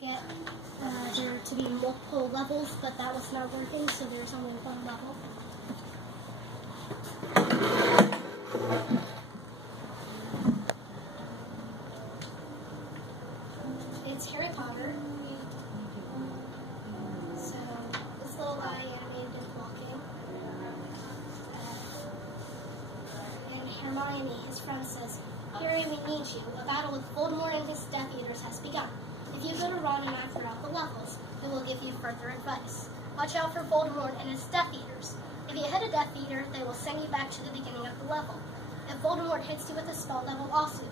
Get there to be multiple levels, but that was not working, so there's only one level. It's Harry Potter. So this little guy animated is walking. And Hermione, his friend, says, "Harry, we need you. A battle with Voldemort and his Death Eaters has begun. If you go to Ron and I throughout the levels, we will give you further advice. Watch out for Voldemort and his Death Eaters. If you hit a Death Eater, they will send you back to the beginning of the level. If Voldemort hits you with a spell, that will also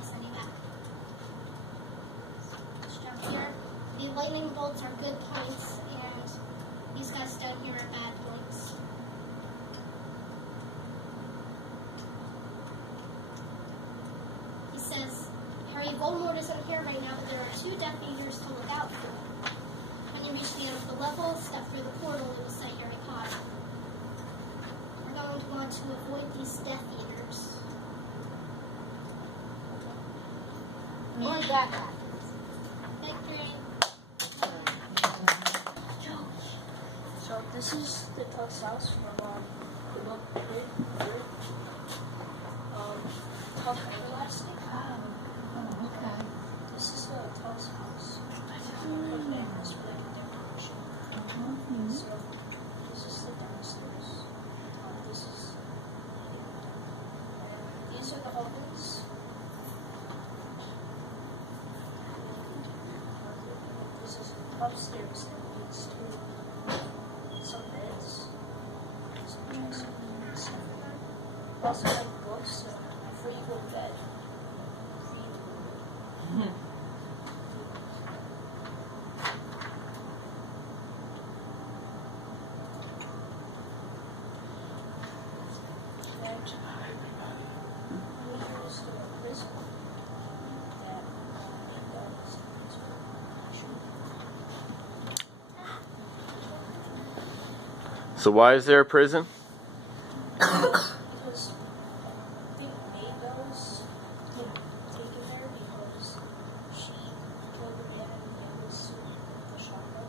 send you back." Let's jump here. The lightning bolts are good points, and these guys down here are bad points. He says, "Harry, Voldemort isn't here right now, but there are 2 Death Eaters to look out for. When you reach the end of the level, step through the portal, it will say Harry Potter. We're going to want to avoid these Death Eaters." Or that guy. Victory. So this is the Tux house from the book Tux Everlasting. Oh, okay. This is the Tux house. So this is the downstairs. These are the hallways. This is upstairs that leads to some beds, some chairs, and stuff like that. Also like books, so before you go to bed, read. So why is there a prison? Because they made those taken there because she killed the man and it was the shotgun.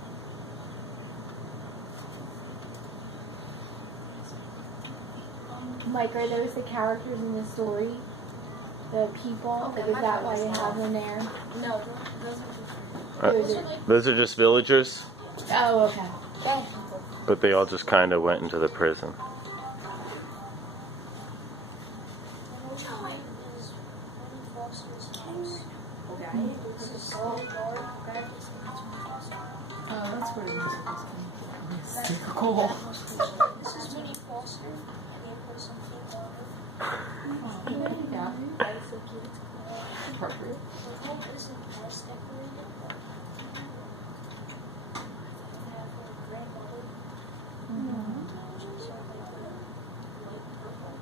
Mike, are those the characters in the story? The people? Okay, Like, is my that phone why is you have off. them there? No, those are different. Those are just villagers, Oh, okay. Bad people. but they all just kind of went into the prison. Is Winnie Foster's house. Okay. This is Saul Guard. Oh, that's where it was supposed to be. Cool. This is Winnie Foster. And they put something on her. Yeah. That's so cute. Appropriate. The home isn't house decorated, but they have her grandmother. So they put light purple.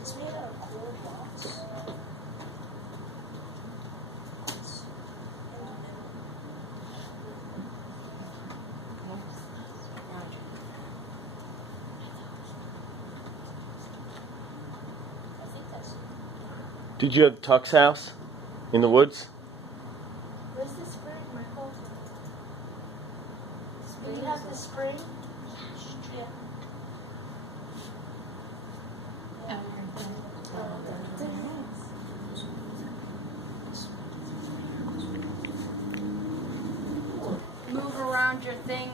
It's made out of cool blocks. It's in the middle. I think that's it. Did you have Tuck's house in the woods? Where's the spring, Michael? Do you have the spring? Yeah. Move around your thing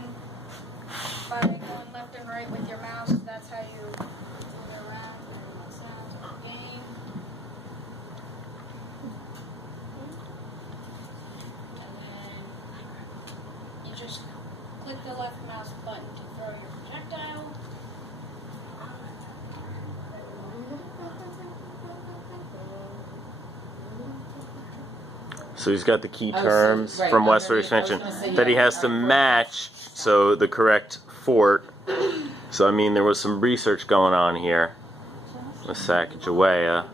by going left and right with your mouse. That's how you move it around your sounds of the game. And then you just click the left mouse button to throw your projectile. So he's got the key Oh, so- terms right, from Westward underneath, I was Extension gonna say, that he yeah, has to forts. match, so the correct fort. So I mean, there was some research going on here. The Sacagawea.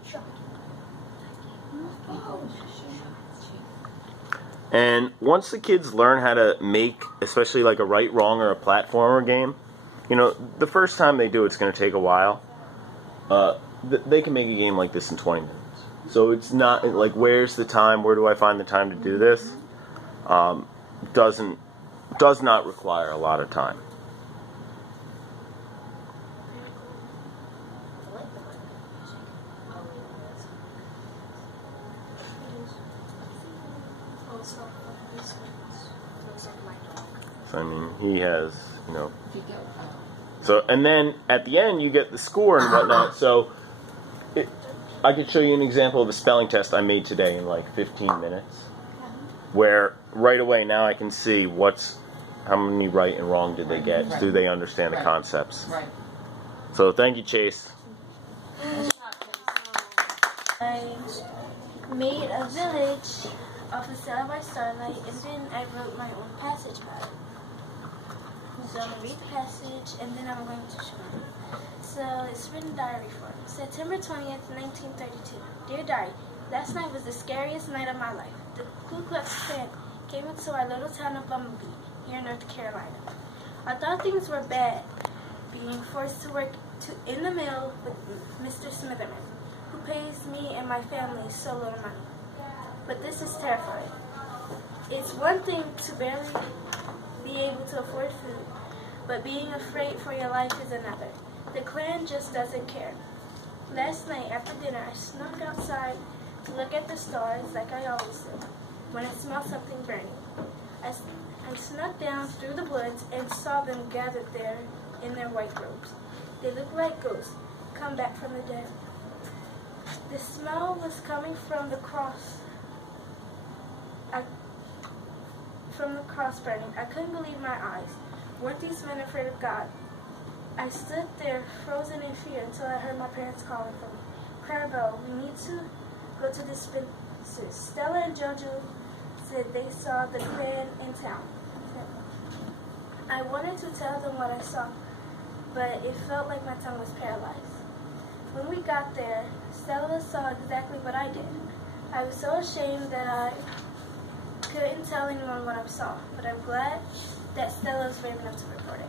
And once the kids learn how to make, especially like a right, wrong, or a platformer game, you know, the first time they do it's going to take a while. They can make a game like this in 20 minutes. So it's not like, where's the time? Where do I find the time to do this? Does not require a lot of time. So, I mean, he has, you know. So, and then at the end, you get the score and whatnot. So, I could show you an example of a spelling test I made today in like 15 minutes. Where right away now I can see how many right and wrong did they get. Right. Do they understand the concepts? Right. So, thank you, Chase. I made a village off the Sail by Starlight, and then I wrote my own passage pattern. So I'm going to read the passage, and then I'm going to show you. So it's written diary form. September 20th, 1932. Dear Diary, last night was the scariest night of my life. The Ku Klux Klan came into our little town of Bumblebee, here in North Carolina. I thought things were bad, being forced to work in the mill with Mr. Smitherman, who pays me and my family so little money. But this is terrifying. It's one thing to barely be able to afford food, but being afraid for your life is another. The Klan just doesn't care. Last night after dinner, I snuck outside to look at the stars like I always do, when I smelled something burning. I snuck down through the woods and saw them gathered there in their white robes. They looked like ghosts, come back from the dead. The smell was coming from the cross. From the cross burning. I couldn't believe my eyes. Weren't these men afraid of God? I stood there, frozen in fear, until I heard my parents calling for me. Clarabelle, we need to go to the dispensary. Stella and Jojo said they saw the Klan in town. I wanted to tell them what I saw, but it felt like my tongue was paralyzed. When we got there, Stella saw exactly what I did. I was so ashamed that I couldn't tell anyone what I saw, but I'm glad that Stella was brave enough to report it.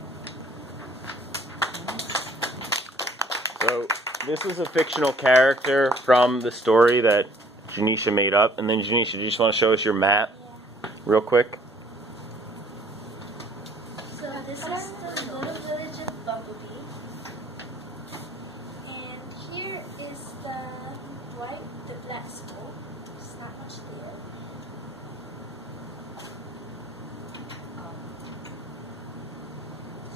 So, this is a fictional character from the story that Janisha made up. And then, Janisha, do you just want to show us your map real quick? So this is the little village of Bumblebee. And here is the black school. There's not much there.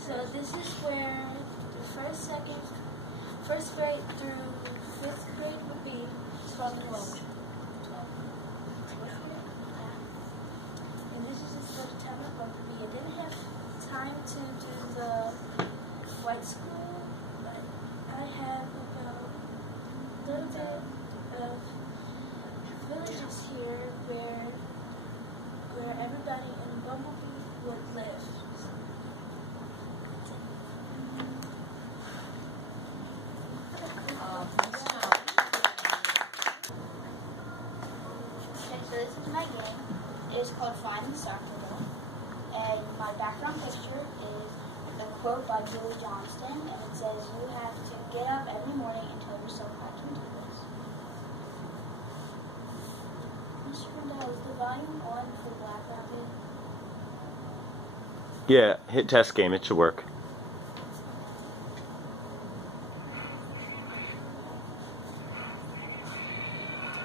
So this is where the first grade through 5th grade would be 12 and 12. And this is just the town of Bumblebee. I didn't have time to do the white school, but I have about a little bit of villages here where everybody in Bumblebee would live. Okay, so this is my game. It is called Find the Soccer Ball. And my background picture is a quote by Julie Johnston, and it says, "You have to get up every morning and tell yourself I can do this." Mr. Rendell, is the volume on for Black Rabbit? Yeah, hit test game. It should work.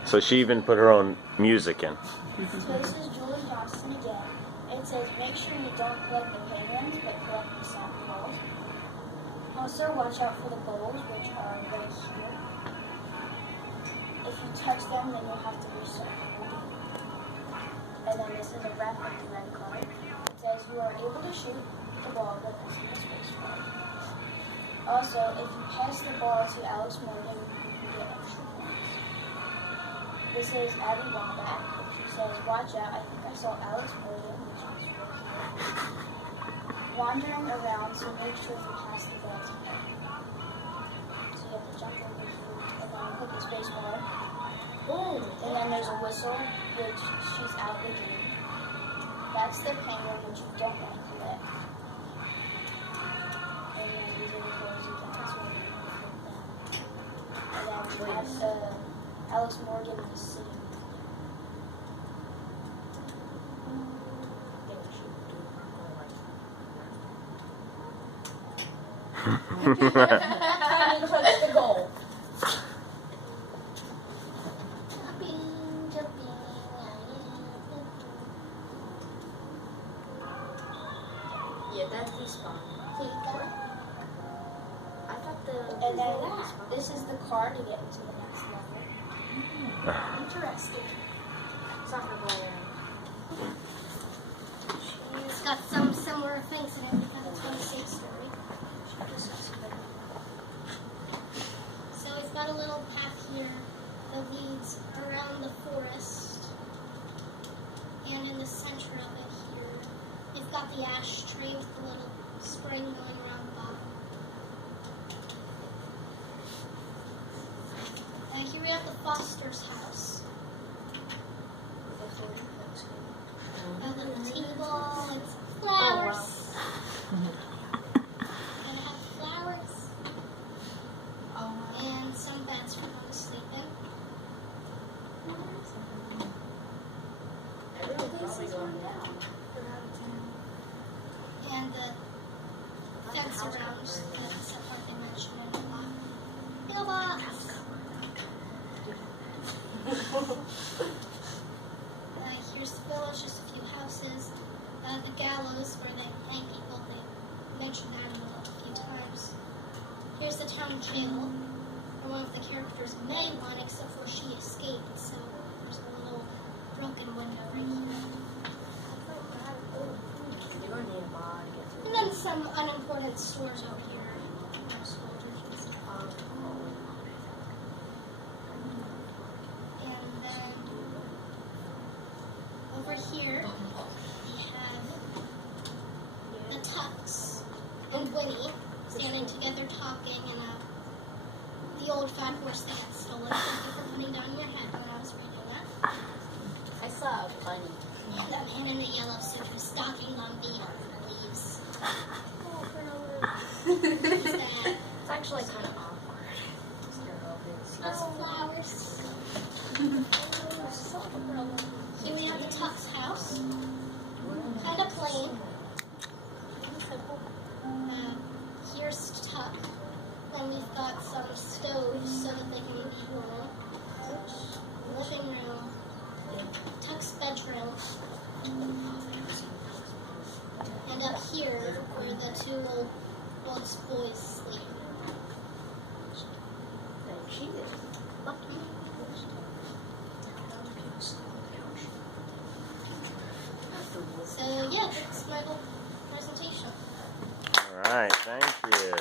So she even put her own music in. So this is Julie Johnston again. It says, make sure you don't collect the penguins, but collect the soccer balls. Also, watch out for the goals, which are right here. If you touch them, then you'll have to restart. And then this is a wrap of the red card. It says, you are able to shoot the ball, but this is a space card. Also, if you pass the ball to Alex Morgan, you can get extra points. This is Abby Wambach, which says, watch out, I think I saw Alex Morgan, which is wandering around, so make sure you pass the ball to him. So you have to jump over here. click the space bar. Boom! And then there's a whistle, which she's out the game. That's the penguin, which you don't want to let. And then these are the doors you can also open them. And then Alex Morgan is sitting. Tiny touched the goal. Yeah, that's the spawn. I thought the. And then this is the car to get into the next level. Interesting. Soccer ball. It's got some similar things in it because it's 26 story. So it's got a little path here that leads around the forest. And in the center of it here, it's got the ashtray with the little spring going around the bottom. And here we have the Foster's house. A little table and some flowers. And it has flowers. And some beds for them to sleep in. And the fence around the except like they mentioned in the block. Mailbox! Here's the village, just a few houses. The gallows where they hang people, they mentioned that in the book a few times. Here's the town jail, where one of the characters made one, except for she escaped, so there's a little broken window right here. And then some unimportant stores over here. Soldiers and stuff. And then over here we have the Tucks and Winnie standing together talking, and the old fat horse they had stolen. Thank you for putting down your head when I was reading that. I saw a bunny. And that man in the yellow suit who's stalking on the leaves. It's actually kind of awkward. Lots of flowers. Here we have the Tuck's house. Kind of plain. Here's Tuck. Then we've got some stoves so that they can be warm. Living room. Tuck's bedroom. And up here, where the two old boys sleep. So yeah, that's my whole presentation. All right, thank you.